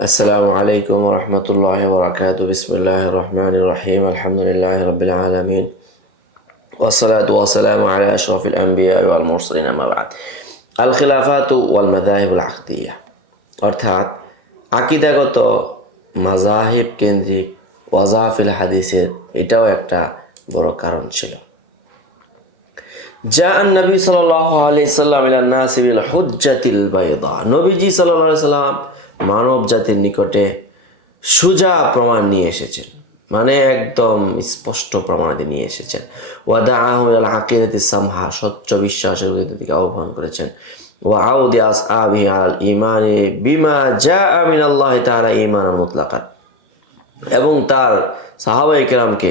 السلام عليكم ورحمة الله وبركاته. بسم الله الرحمن الرحيم. الحمد لله رب العالمين والصلاة والسلام على أشرف الأنبياء والمرسلين. أما بعد الخلافات والمذاهب العقدية অর্থাৎ আকিদাগত মাযাহিব কেন্দ্রিক ওয়াজাফিল হাদিসের এটাও একটা বড় কারণ ছিল। جاء النبي صلى الله عليه وسلم إلى الناس بالحجة البيضاء নবীজি সাল্লাল্লাহু আলাইহি সাল্লাম মানব জাতির নিকটে সুজা প্রমাণ নিয়ে এসেছেন, মানে একদম স্পষ্ট প্রমাণাদি নিয়ে এসেছেন। ওয়াদাআহুম ইলাল আকিদাতি সামহা, স্বচ্ছ বিশ্বাসের দিকে আহ্বান করেছেন। ওয়া আউদি আসহাবিহি আল ঈমানি বিমা জাআ মিনাল্লাহি তাআলা ঈমানান মুতলাকান, এবং তার সাহাবায়ে কেরামকে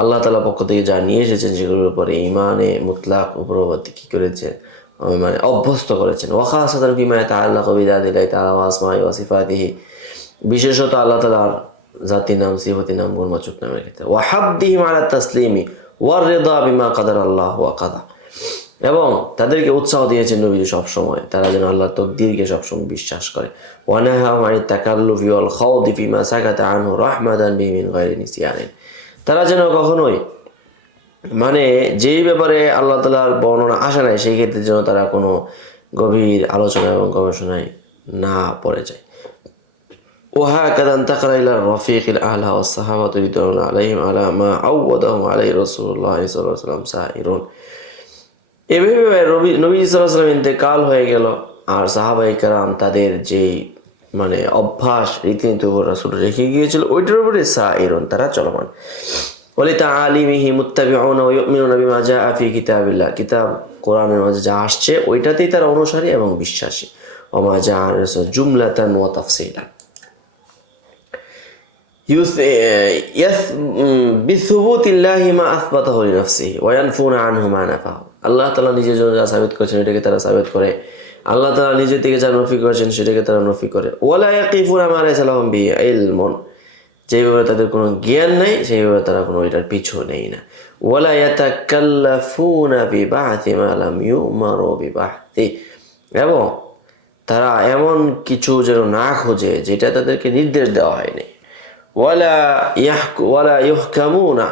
আল্লাহ তাআলার পক্ষ থেকে যা নিয়ে এসেছেন সেগুলোর উপরে ঈমানে মুতলাক উপরবর্তী কি করেছেন, মানে অভ্যস্ত করেছেন। ওয়া খাসাতান বিমা তাআল্লাকু বিযাতিল্লাহি তাআলা ওয়া আসমাইহি ওয়া সিফাতিহি, বিশেষত আল্লাহ তাআলার জাতি নাম, সিফাতি নাম, গুণবাচক নামের ক্ষেত্রে। ওয়া হাদ্দিহিম আলা তাসলিমি ওয়া রিদা বিমা কাদারাল্লাহু ওয়া কাদা, এবং তাদেরকে উৎসাহ দিয়েছেন নবীজি সবসময় তারা যেন আল্লাহর তকদিরকে সবসময় বিশ্বাস করে। ওয়া নাহাহুম আনিত তাকাল্লুফি ওয়াল খাউদি ফিমা সাকাতা আনহু রাহমাতান বিহি মিন গায়রি নিসিয়ানিন, তারা যেন কখনোই মানে যেই ব্যাপারে আল্লাহ তাআলার বর্ণনা আসে নাই সেই ক্ষেত্রে যেন তারা কোনো গভীর আলোচনা এবং গবেষণায় না পড়ে যায়। وهكذا انتقل إلى الرفيق الأعلى والصحابة رضوان الله عليهم على ما عودهم عليه رسول الله صلى الله عليه وسلم سائرون। এভাবে নবী সাল্লাল্লাহু আলাইহি ওয়াসাল্লাম ইন্তেকাল হয়ে গেল, আর সাহাবায়ে কেরাম তাদের যে মানে অভ্যাস রীতিনীতি রাসূল রেখে গিয়েছিল ওইটার উপরে সাইরুন, তারা চলমান। ওয়ালিতাআলিমিহি মুত্তাবিউনা ওয়া ইউমিনুনা বিমা জাআ ফি কিতাবিল্লাহ, কিতাব কোরআনের মাঝে যা আসছে ওইটাতেই তারা অনুসারী এবং বিশ্বাসী। ওয়া মা জাআ রাসূল জুমলাতান ওয়া তাফসীলান বিসুবুতিল্লাহি মা আসবাতাহু লিনাফসিহি ওয়া ইয়ানফুনা আনহু মা নাফাহু, আল্লাহ তাআলা নিজের জন্য যা সাবিত করেছেন এটাকে তারা সাবিত করে, আল্লাহ তাআলা নিজে থেকে যা নফি করেছেন সেটাকে তারা নফি করে। ওয়ালা ইয়াকিফুনা মা লাইসা লাহুম বিহি ইলমুন, যেভাবে তাদের কোনো জ্ঞান নেই সেইভাবে তারা কোনো এটার পিছু নেই না। ওয়ালা ইয়াতাকাল্লাফুনা বিবাহতি মা লাম ইউমারু বিবাহতি, এবং তারা এমন কিছু যেন না খোঁজে যেটা তাদেরকে নির্দেশ দেওয়া হয়নি। ওয়ালা ইহকামুনা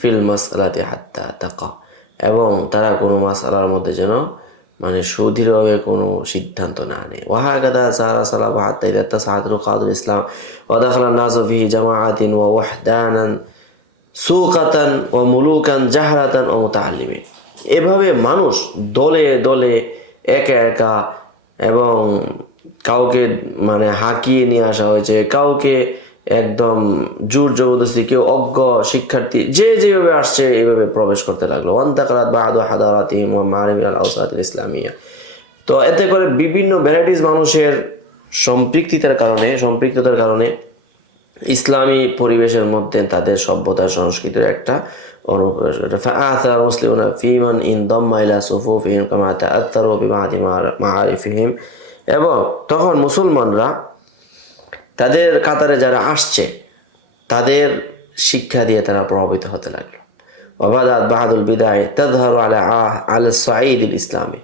ফিল মাসআলাতি হাত্তা তাকা, এবং তারা কোনো মাসআলার মধ্যে যেন মানে সুদৃঢ়ভাবে কোনো সিদ্ধান্ত না নেয়। ওয়াহাকাদা সারা সালাফু হাত্তা ইযা তাসাআতুল কাদুল ইসলাম ওয়া দাখালা নাসু ফিহি জামাআতিন ওয়া ওয়াহদানান সুকাতান ওয়া মুলুকান জাহরাতান ওয়া মুতাআল্লিমিন, এভাবে মানুষ দলে দলে একা একা এবং কাউকে মানে হাঁকিয়ে নিয়ে আসা হয়েছে, কাউকে একদম জোর জবরদস্তি, কেউ অজ্ঞ শিক্ষার্থী, যে যেভাবে আসছে এইভাবে প্রবেশ করতে লাগলো। ওয়ান্তাকালাত বা'দু হাদারাতিহিম ওয়া মা'রিফ আল আওসাতিল ইসলামিয়া, তো এতে করে বিভিন্ন ভ্যারাইটিস মানুষের সম্পৃক্ততার কারণে ইসলামী পরিবেশের মধ্যে তাদের সভ্যতা সংস্কৃতির একটা অনুপ্রবেশ ঘটে। ফাআসার মুসলিমুনা ফিমান ইনদাম্মা ইলা সুফুফিহিম কামা তাআত্তারু বিবাদি মাআরিফিহিম, এবং তখন মুসলমানরা তাদের কাতারে যারা আসছে তাদের শিক্ষা দিয়ে তারা প্রভাবিত হতে লাগলো। ওয়াবাদাত বাহাদুল বিদায় তাযহারু আলা সাঈদিল ইসলামী,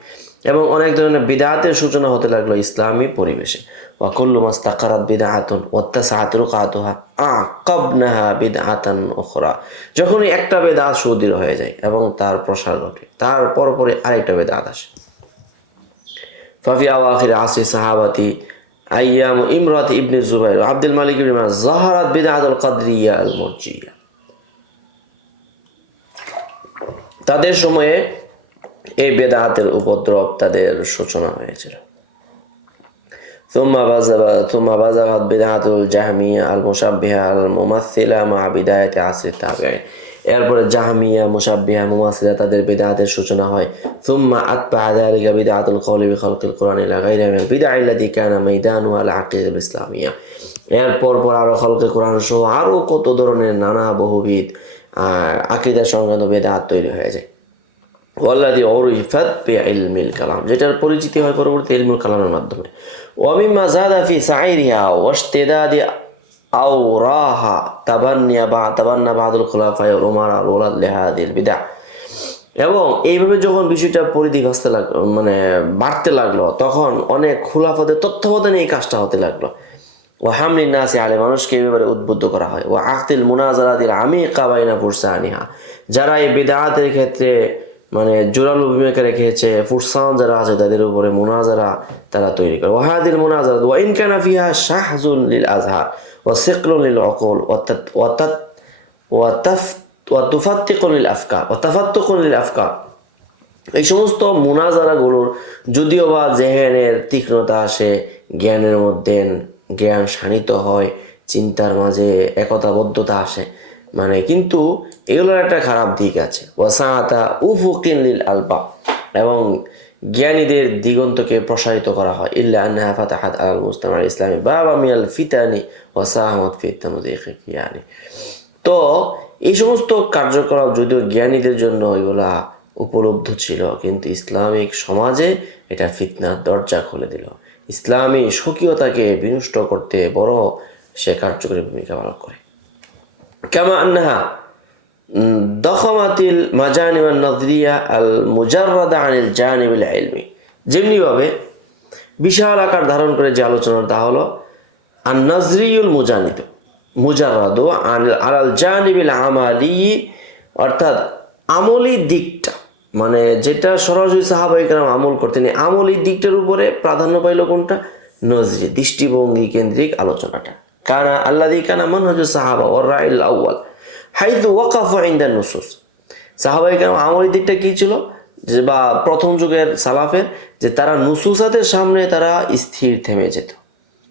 এবং অনেক ধরনের বিদআতের সূচনা হতে লাগলো ইসলামী পরিবেশে। ওয়া কুল্লু মাস্তাকারাত বিদআতুন ওয়াত্তাসাআত রুকাতুহা আকাবনাহা বিদআতান উখরা, যখনই একটা বিদআত সুদৃঢ় হয়ে যায় এবং তার প্রসার ঘটে তার পরপরই আরেকটা বিদআত আসে। ফাফি আওয়াখির আসরি সাহাবাতি আইয়াম ইমরাত ইবনে জুবাইর আব্দুল মালিক ইবনে মাস যাহারাত বিদআতুল কদরিয়া আল মুরজিয়া, তাদের সময়ে এই বেদাতের উপদ্রব তাদের সূচনা হয়েছিল। ثم بزغت بدعة الجهمية المشبهة الممثلة مع بداية عصر التابعين, এরপরে জাহমিয়া মুশাব্বিহা মুমাসসিলা তাদের বিদআতের সূচনা হয়। ثم أتبع ذلك بدعة القول بخلق القرآن إلى غيرها من البدع التي كان ميدانها العقيدة الإسلامية, এরপর আরো খলকে কোরআন সহ আরো কত ধরনের নানা বহুবিধ আকীদা সংক্রান্ত বিদআত তৈরি হয়ে যায়। ওয়াল্লাযী উরিফাত বিইলমিল কালাম, যেটার পরিচিতি হয় পরবর্তী ইলমুল কালামের মাধ্যমে। ওয়া মিম্মা যাদা ফি সাইরিহা ওয়াশতিদাদি আওরাহা তাবান্না বাদুল খুলাফা ওয়াল উমারা ওয়ালাদ লিহাদিল বিদআ, এবং এইভাবে যখন বিষয়টা পরিধি ঘাসতে লাগলো মানে বাড়তে লাগলো তখন অনেক খুলাফাদের তত্ত্বাবধানে এই কাজটা হতে লাগলো। হামলিন নাসি আলে, মানুষকে এই ব্যাপারে উদ্বুদ্ধ করা হয়। ওয়া আকিল মুনাজারাতিল আমিকা বাইনা ফুরসানিহা, যারা এই বিদআতের ক্ষেত্রে মানে জোরালো ভূমিকা রেখেছে, ফুরসান যারা আছে তাদের উপরে মুনাজারা তারা তৈরি করে। ওয়াহাদিল মুনাজারা ওয়া ইন কানা ফিহা শাহজুন লিল আজহার ওয়া সিকলুন লিল উকুল ওয়া তুফাত্তিকুন লিল আফকার ওয়া তাফাত্তুকুন লিল আফকার, এই সমস্ত মুনাজারাগুলোর যদিও বা জেহেনের তীক্ষ্ণতা আসে, জ্ঞানের মধ্যে জ্ঞান শানিত হয়, চিন্তার মাঝে একতাবদ্ধতা আসে, মানে কিন্তু এগুলোর একটা খারাপ দিক আছে। ওয়াসাআতা উফুকিন লিল আলবাব, এবং জ্ঞানীদের দিগন্তকে প্রসারিত করা হয়। ইল্লা আন্নাহা ফাতাহাত আলাল মুজতামা আল ইসলামি বাবা মিনাল ফিতানি ওয়া সাহামাত ফি তামযিক কিয়ানি। তো এই সমস্ত কার্যকলাপ যদিও জ্ঞানীদের জন্য এগুলা উপলব্ধ ছিল, কিন্তু ইসলামিক সমাজে এটা ফিতনার দরজা খুলে দিল। ইসলামী স্বকীয়তাকে বিনষ্ট করতে বড় সে কার্যকরী ভূমিকা পালন করে। কামা আন্নাহা দখমাতিল মাজানিব আন নাযরিয়া আল মুজাররাদা আনিল জানিবিল ইলমি, যেমনিভাবে বিশাল আকার ধারণ করে যে আলোচনা, তা হলো আন নাযরিয়ুল মুজাররাদু আলাল জানিবিল আমালি, অর্থাৎ আমলি দিকটা, মানে যেটা সরাসরি সাহাবায়ে কেরাম আমল করতেন, আমলি দিকটার উপরে প্রাধান্য পাইল কোনটা? নজরি, দৃষ্টিভঙ্গি কেন্দ্রিক আলোচনাটা। কানা আল্লাযী কানা মানহাজুস সাহাবা ওয়ার রাইল আউয়াল হাইযু ওয়াকাফু ইনদা নুসুস, সাহাবায়ে কেরাম আমলি দিকটা কি ছিল, যে বা প্রথম যুগের সালাফের, যে তারা নুসুসাতের সামনে তারা স্থির থেমে যেত।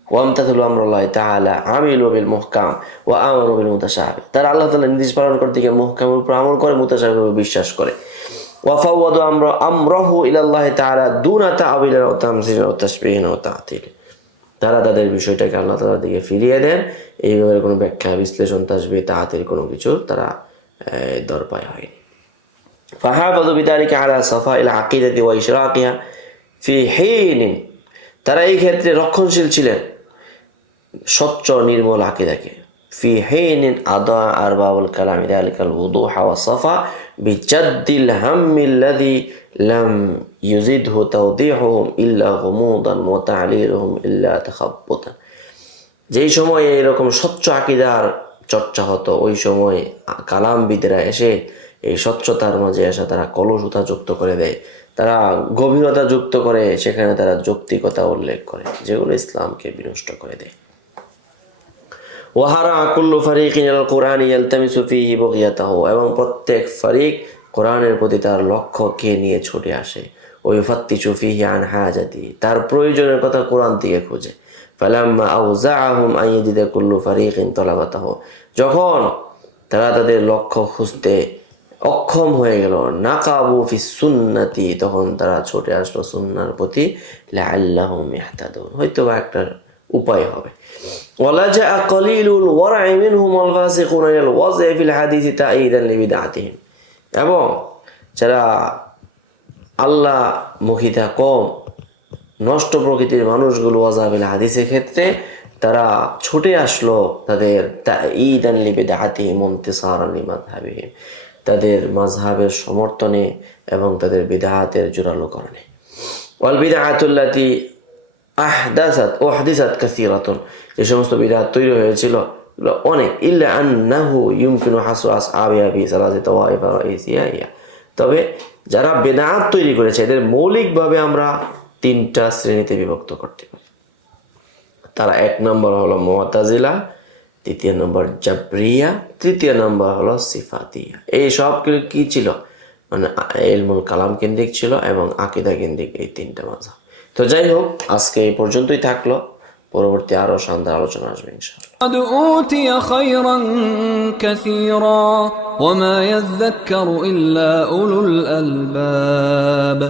ওয়ামতাসালু আমরুল্লাহি তাআলা আমিলু বিল মুহকাম ওয়া আমানু বিল মুতাশাবিহ, তারা আল্লাহ তাআলার নির্দেশ পালন করতে গিয়ে মুহকামের উপর আমল করে, মুতাশাবিহের উপর বিশ্বাস করে। ওয়া ফাওয়াদু আমরাহু ইলাল্লাহি তাআলা দুনা তা'ওয়িল ওয়া তামসিল ওয়া তাশবিহ ওয়া তা'তিল, তারা তাদের বিষয়টাকে আল্লাহ তাআলার দিকে ফিরিয়ে দেন, এইভাবে কোনো ব্যাখ্যা, বিশ্লেষণ, তাশবিহ, তা'তিল কোনো কিছু তারা দরপায় হয়নি। ফাহাফাযু বিযালিকা আলা সাফাইল আকিদাতি ওয়া ইশরাকিহা ফি হিনিন, তারা এই ক্ষেত্রে রক্ষণশীল ছিলেন স্বচ্ছ নির্মল আকিদাকে। ফি হিনিন আদা আরবাবুল কালামি যালিকাল ওয়ুদুহা ওয়া সাফা বিজাদ্দিল হাম্মিল্লাযী লাম ইউজিদহু তাওদীহুহুম ইল্লা গুমুদান ওয়া তা'লিলুহুম ইল্লা তাখাব্বুতান, যেই সময়ে এরকম স্বচ্ছ আকিদার চর্চা হতো, ওই সময় কালামবিদরা এসে এই স্বচ্ছতার মাঝে এসে তারা কলুষতা যুক্ত করে দেয়, তারা গভীরতা যুক্ত করে, সেখানে তারা যৌক্তিকতা উল্লেখ করে, যেগুলো ইসলামকে বিনষ্ট করে দেয়। ওয়াহারা কুল্লু ফারিকিন আল কুরআনি ইয়ালতামিসু ফীহি বুগয়াতাহু, এবং প্রত্যেক ফারিক কোরআনের প্রতি তার লক্ষ্যকে নিয়ে ছুটে আসে। ওয়া ইউফাত্তিশু ফীহি আন হাজাতি, তার প্রয়োজনের কথা কোরআন থেকে খোঁজে। ফালাম্মা আউযাআহুম আন ইয়াজিদা কুল্লু ফারিকিন তালাবাতাহু, যখন তারা তাদের লক্ষ্য খুঁজতে অক্ষম হয়ে গেল, নাকাবু ফিস সুন্নতি, তখন তারা ছুটে আসলো সুন্নাহর প্রতি, লাআল্লাহুম ইয়াহতাদুন, হয়তো বা একটা উপায় হবে। ওয়ালাজা কলিলুল ওয়ারা'i মিনহুম ওয়াল ফাসিকুনা ইলাল ওয়াজ'i ফিল হাদিসি তাঈদান লিবিদআতিহিম, এবং যারা আল্লাহ মুখিতা কম, নষ্ট প্রকৃতির মানুষগুলো ওয়াজাবিল হাদিসের ক্ষেত্রে তারা ছুটে আসলো তাদের তাঈদান লিবিদআতিহিম ইনতিসারান লিমাযহাবিহিম, তাদের মাযহাবের সমর্থনে এবং তাদের বিদআতের জোরালো কারণে। ওয়াল বিদআতুল্লাতী আহদাসাত কাসীরাতুন, যে সমস্ত বিদআত তৈরি হয়েছিল অনেক। ইল্লা আন্নাহু ইউমকিনু হাসু আসহাবিহা ফি সালাসি তাওয়াইফ রাইসিয়া, তবে যারা বিদআত তৈরি করেছে এদের মৌলিকভাবে আমরা তিনটা শ্রেণীতে বিভক্ত করতে পারি। তারা এক নম্বর হলো মুতাজিলা, দ্বিতীয় নম্বর জাবরিয়া, তৃতীয় নম্বর হলো সিফাতিয়া। এই সবগুলো কি ছিল, মানে ইলমুল কালাম কেন্দ্রিক ছিল এবং আকীদা কেন্দ্রিক, এই তিনটা মাযহাব। তো যাই হোক, আজকে এই পর্যন্তই থাকলো, পরবর্তী আরো শানদার আলোচনা আসবে ইনশাআল্লাহ। قد أوتي خيرا كثيرا وما يذكر إلا أولو الألباب